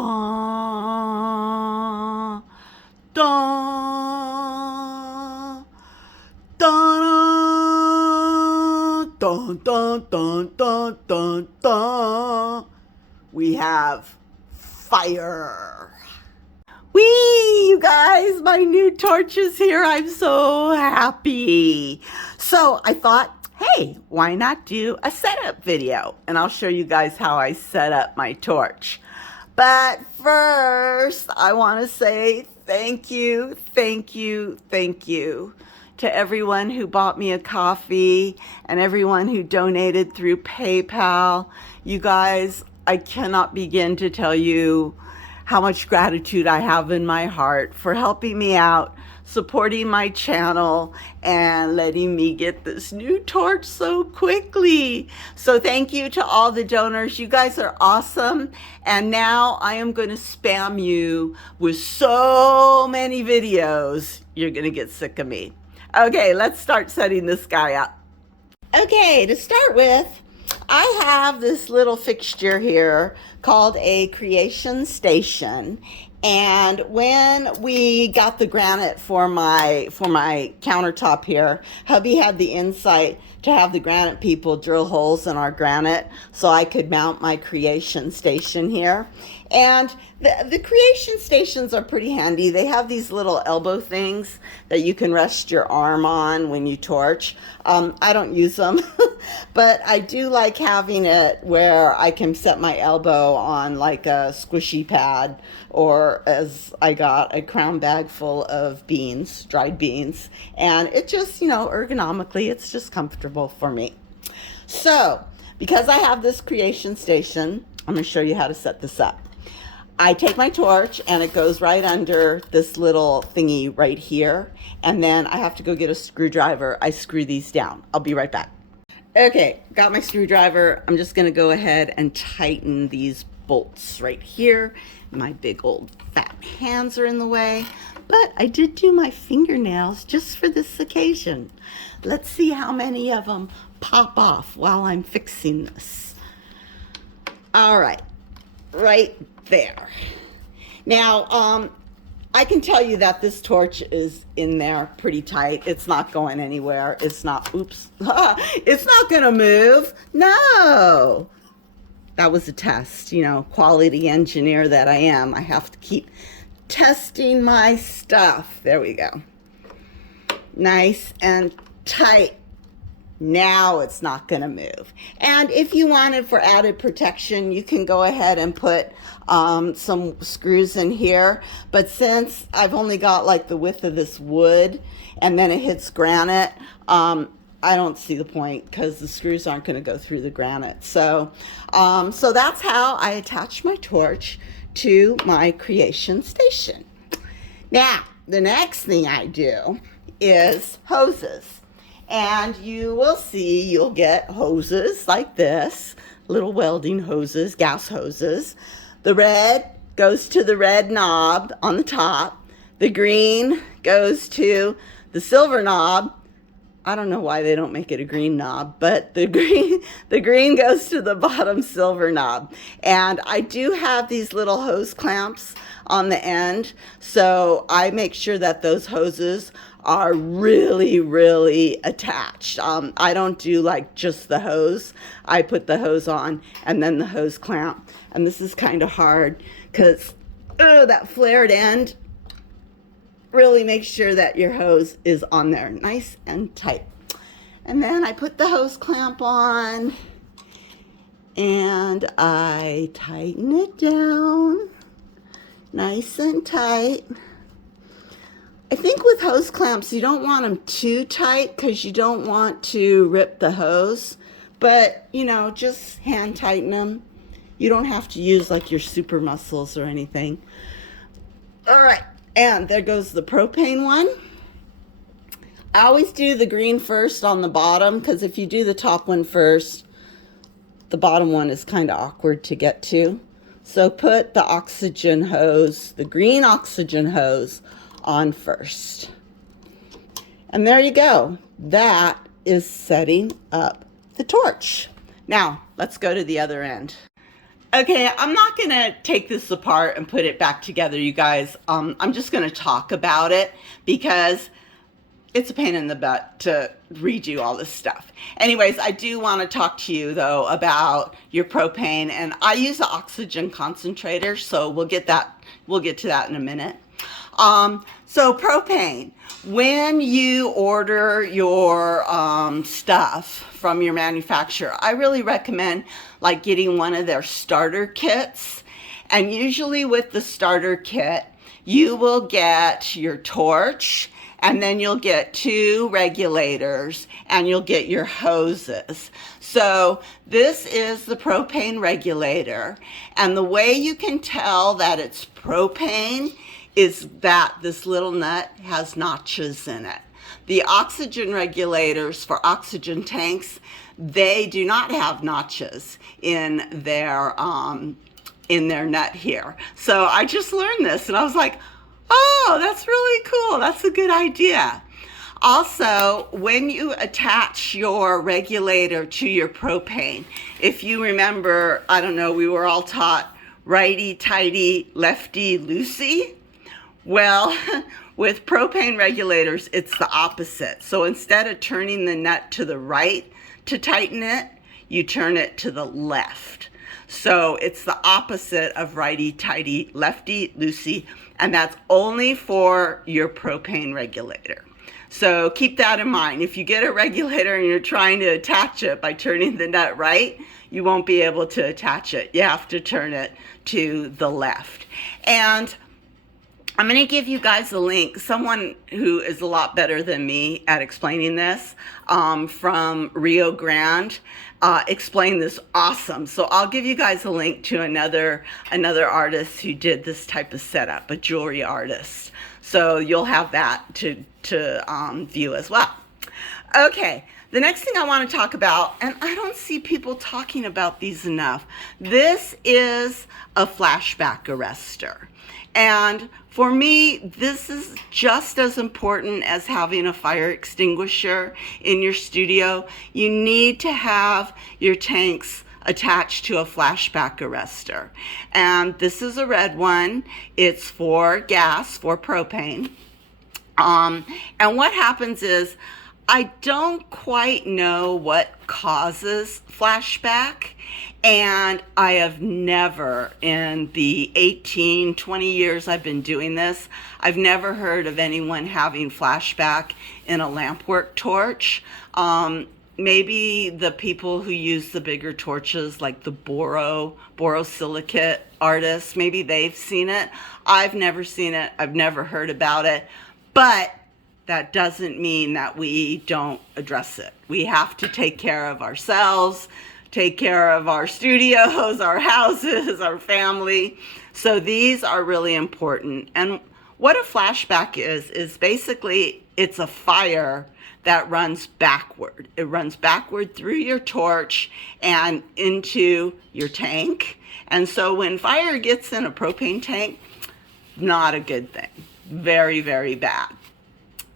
Da, da, da, dun, dun, dun, dun, dun, dun. We have fire. Whee, you guys, my new torch is here. I'm so happy. So I thought, hey, why not do a setup video? And I'll show you guys how I set up my torch. But first, I want to say thank you to everyone who bought me a coffee and everyone who donated through PayPal. You guys, I cannot begin to tell you how much gratitude I have in my heart for helping me out, supporting my channel, and letting me get this new torch so quickly. So thank you to all the donors. You guys are awesome. And now I am going to spam you with so many videos, you're going to get sick of me. Okay, let's start setting this guy up. Okay, to start with, I have this little fixture here called a creation station. And when we got the granite for my countertop here, hubby had the insight to have the granite people drill holes in our granite so I could mount my creation station here. And the creation stations are pretty handy. They have these little elbow things that you can rest your arm on when you torch. I don't use them, but I do like having it where I can set my elbow on like a squishy pad, or as I got a crown bag full of beans, dried beans. And it just, ergonomically, it's just comfortable for me. So, because I have this creation station, I'm going to show you how to set this up. I take my torch and it goes right under this little thingy right here. And then I have to go get a screwdriver. I screw these down. I'll be right back. Okay, got my screwdriver. I'm just gonna go ahead and tighten these bolts right here. My big old fat hands are in the way, but I did do my fingernails just for this occasion. Let's see how many of them pop off while I'm fixing this. All right, right there. Now, I can tell you that this torch is in there pretty tight. It's not going anywhere. It's not, oops, it's not gonna move. No, that was a test, quality engineer that I am. I have to keep testing my stuff. There we go. Nice and tight. Now it's not going to move. And if you wanted for added protection, you can go ahead and put some screws in here. But since I've only got like the width of this wood and then it hits granite, I don't see the point because the screws aren't going to go through the granite. So, so that's how I attach my torch to my creation station. Now, the next thing I do is hoses. And you will see, you'll get hoses like this, little welding hoses, gas hoses. The red goes to the red knob on the top. The green goes to the silver knob. I don't know why they don't make it a green knob, but the green goes to the bottom silver knob. And I do have these little hose clamps on the end, so I make sure that those hoses are really, really attached. I don't do like just the hose. I put the hose on and then the hose clamp. And this is kind of hard because that flared end, really make sure that your hose is on there nice and tight. And then I put the hose clamp on and I tighten it down nice and tight. I think with hose clamps, you don't want them too tight because you don't want to rip the hose, but just hand tighten them. You don't have to use like your super muscles or anything. All right, and there goes the propane one. I always do the green first on the bottom because if you do the top one first, the bottom one is kind of awkward to get to. So put the oxygen hose, the green oxygen hose, on first. And there you go. That is setting up the torch. Now, let's go to the other end. Okay, I'm not going to take this apart and put it back together, you guys. I'm just going to talk about it because it's a pain in the butt to read you all this stuff. Anyways, I do want to talk to you, though, about your propane. And I use an oxygen concentrator, so we'll get to that in a minute. So propane, when you order your stuff from your manufacturer, I really recommend like getting one of their starter kits. And usually with the starter kit, you will get your torch, and then you'll get 2 regulators, and you'll get your hoses. So this is the propane regulator, and the way you can tell that it's propane is that this little nut has notches in it. The oxygen regulators for oxygen tanks, they do not have notches in their nut here. So I just learned this, and I was like, oh, that's really cool. That's a good idea. Also, when you attach your regulator to your propane, if you remember, I don't know, we were all taught righty-tighty, lefty-loosey. Well, with propane regulators, it's the opposite. So instead of turning the nut to the right to tighten it, you turn it to the left. So it's the opposite of righty-tighty, lefty-loosey, and that's only for your propane regulator. So keep that in mind. If you get a regulator and you're trying to attach it by turning the nut right, you won't be able to attach it. You have to turn it to the left. And I'm going to give you guys a link. Someone who is a lot better than me at explaining this, from Rio Grande, explained this awesome. So I'll give you guys a link to another artist who did this type of setup, a jewelry artist. So you'll have that to view as well. Okay. The next thing I want to talk about, and I don't see people talking about these enough, this is a flashback arrestor. And for me, this is just as important as having a fire extinguisher in your studio. You need to have your tanks attached to a flashback arrestor. And this is a red one. It's for gas, for propane. And what happens is, I don't quite know what causes flashback, and I have never, in the 18, 20 years I've been doing this, I've never heard of anyone having flashback in a Lampwork torch. Maybe the people who use the bigger torches, like the borosilicate artists, maybe they've seen it. I've never seen it. I've never heard about it. But that doesn't mean that we don't address it. We have to take care of ourselves, take care of our studios, our houses, our family. So these are really important. And what a flashback is basically, it's a fire that runs backward. It runs backward through your torch and into your tank. And so when fire gets in a propane tank, not a good thing. Very, very bad.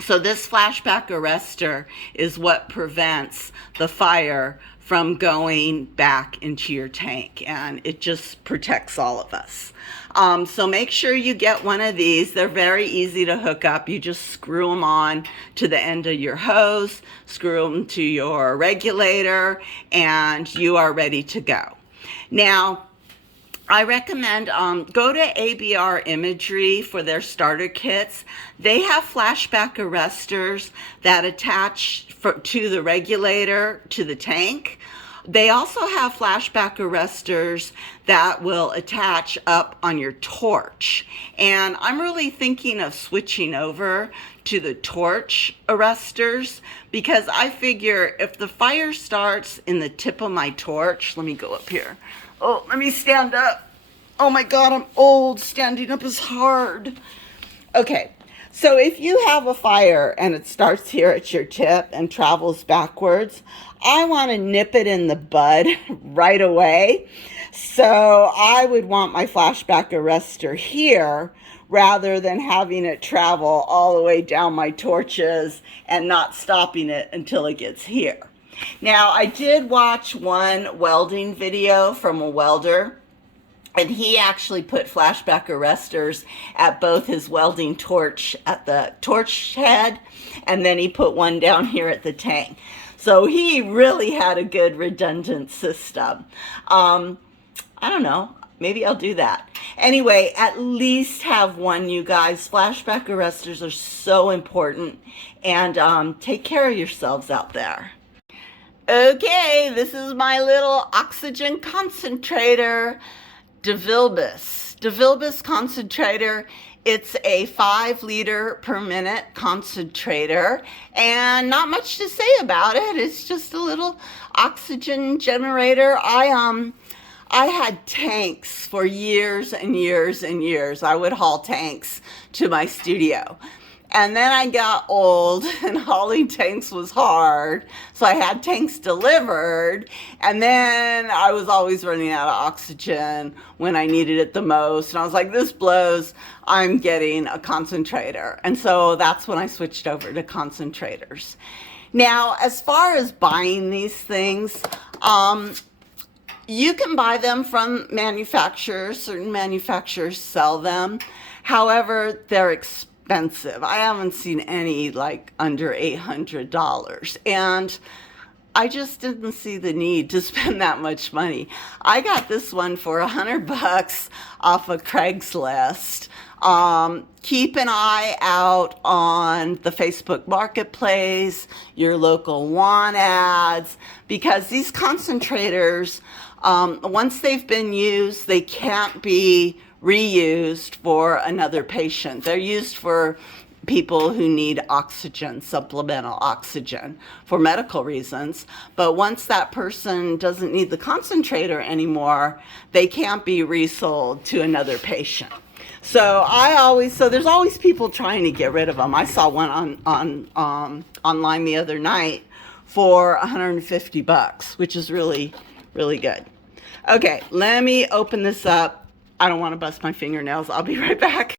So this flashback arrestor is what prevents the fire from going back into your tank, and it just protects all of us. So make sure you get one of these. They're very easy to hook up. You just screw them on to the end of your hose, screw them to your regulator, and you are ready to go. Now, I recommend go to ABR Imagery for their starter kits. They have flashback arrestors that attach to the regulator to the tank. They also have flashback arrestors that will attach up on your torch. And I'm really thinking of switching over to the torch arrestors because I figure if the fire starts in the tip of my torch, let me go up here. Oh, let me stand up. Oh my God, I'm old. Standing up is hard. Okay, so if you have a fire and it starts here at your tip and travels backwards, I want to nip it in the bud right away. So I would want my flashback arrestor here rather than having it travel all the way down my torches and not stopping it until it gets here. Now, I did watch one welding video from a welder, And he actually put flashback arrestors at both his welding torch, at the torch head, and then he put one down here at the tank. So he really had a good redundant system. I don't know. Maybe I'll do that. Anyway, at least have one, you guys. Flashback arrestors are so important. And take care of yourselves out there. Okay, this is my little oxygen concentrator. DeVilbiss concentrator. It's a 5 liter per minute concentrator, and not much to say about it. It's just a little oxygen generator. I had tanks for years and years and years. I would haul tanks to my studio. And then I got old and hauling tanks was hard. So I had tanks delivered. And then I was always running out of oxygen when I needed it the most. And I was like, this blows. I'm getting a concentrator. And so that's when I switched over to concentrators. Now, as far as buying these things, you can buy them from manufacturers. Certain manufacturers sell them. However, they're expensive. I haven't seen any like under $800, and I just didn't see the need to spend that much money. I got this one for $100 off of Craigslist. Keep an eye out on the Facebook Marketplace, your local want ads, because these concentrators, once they've been used, they can't be reused for another patient. They're used for people who need oxygen, supplemental oxygen for medical reasons. But once that person doesn't need the concentrator anymore, they can't be resold to another patient. So there's always people trying to get rid of them. I saw one online the other night for $150, which is really, really good. Okay, let me open this up. I don't want to bust my fingernails. I'll be right back.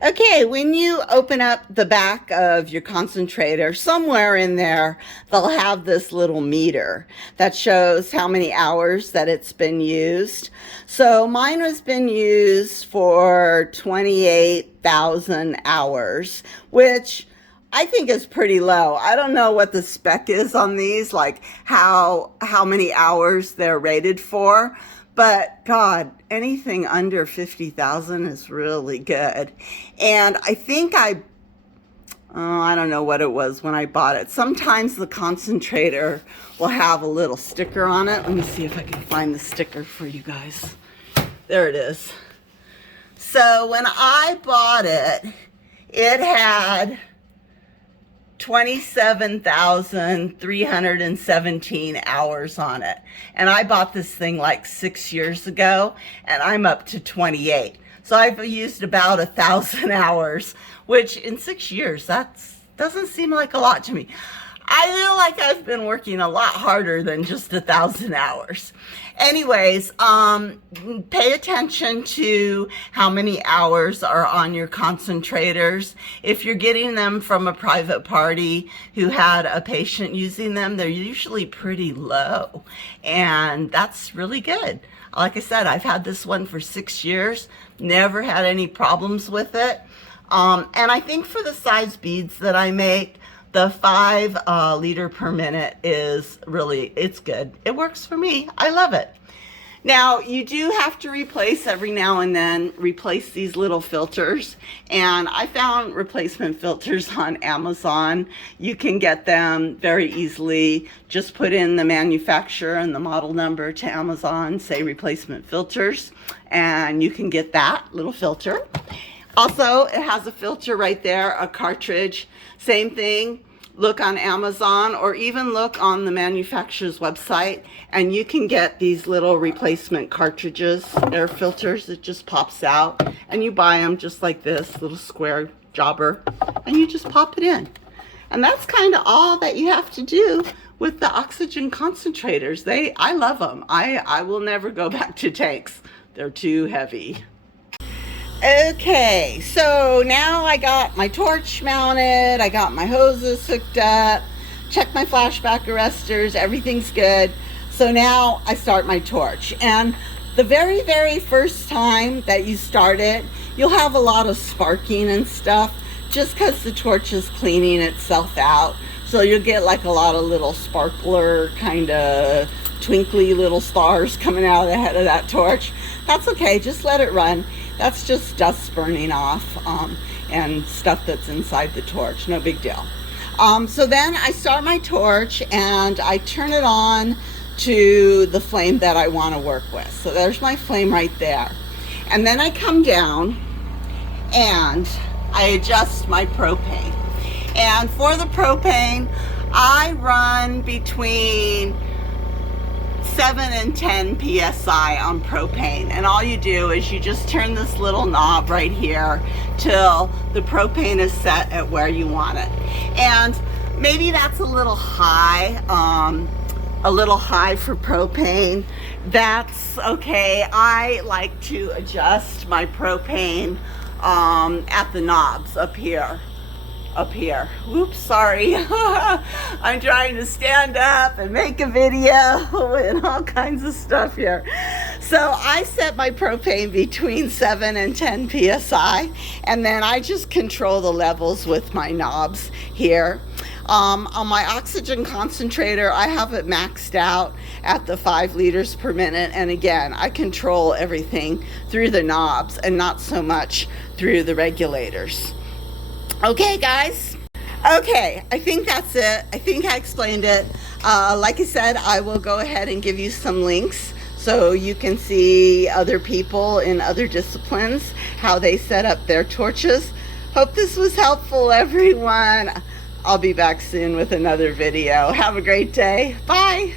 Okay, when you open up the back of your concentrator, somewhere in there, they'll have this little meter that shows how many hours that it's been used. So mine has been used for 28,000 hours, which I think is pretty low. I don't know what the spec is on these, like how many hours they're rated for. But God, anything under 50,000 is really good. And I think I don't know what it was when I bought it. Sometimes the concentrator will have a little sticker on it. Let me see if I can find the sticker for you guys. There it is. So when I bought it, it had 27,317 hours on it. And I bought this thing like 6 years ago, and I'm up to 28. So I've used about 1,000 hours, which in 6 years, that doesn't seem like a lot to me. I feel like I've been working a lot harder than just 1,000 hours. Anyways, pay attention to how many hours are on your concentrators. If you're getting them from a private party who had a patient using them, they're usually pretty low. And that's really good. Like I said, I've had this one for 6 years, never had any problems with it. And I think for the size beads that I make, the 5 liter per minute is really, it's good. It works for me. I love it. Now, you do have to replace every now and then, replace these little filters. And I found replacement filters on Amazon. You can get them very easily. Just put in the manufacturer and the model number to Amazon, say replacement filters, and you can get that little filter. Also, it has a filter right there, a cartridge. Same thing. Look on Amazon or even look on the manufacturer's website, and you can get these little replacement cartridges, air filters. It just pops out, and you buy them just like this, little square jobber, and you just pop it in. And that's kind of all that you have to do with the oxygen concentrators. I love them. I will never go back to tanks. They're too heavy. Okay, so now I got my torch mounted, I got my hoses hooked up, checked my flashback arrestors, everything's good. So now I start my torch. And The very, very first time that you start it, you'll have a lot of sparking and stuff just because the torch is cleaning itself out. So you'll get like a lot of little sparkler kind of twinkly little stars coming out of the head of that torch. That's okay, just let it run. That's just dust burning off and stuff that's inside the torch, no big deal. So then I start my torch and I turn it on to the flame that I want to work with. So there's my flame right there. And then I come down and I adjust my propane. And for the propane, I run between 7 and 10 psi on propane. And all you do is you just turn this little knob right here till the propane is set at where you want it. And maybe that's a little high for propane. That's okay. I like to adjust my propane at the knobs up here. Whoops, sorry. I'm trying to stand up and make a video and all kinds of stuff here. So I set my propane between 7 and 10 psi, and then I just control the levels with my knobs here. On my oxygen concentrator, I have it maxed out at the 5 liters per minute. And again, I control everything through the knobs and not so much through the regulators. Okay, guys. Okay, I think that's it. I think I explained it. Like I said, I will go ahead and give you some links so you can see other people in other disciplines, how they set up their torches. Hope this was helpful, everyone. I'll be back soon with another video. Have a great day. Bye.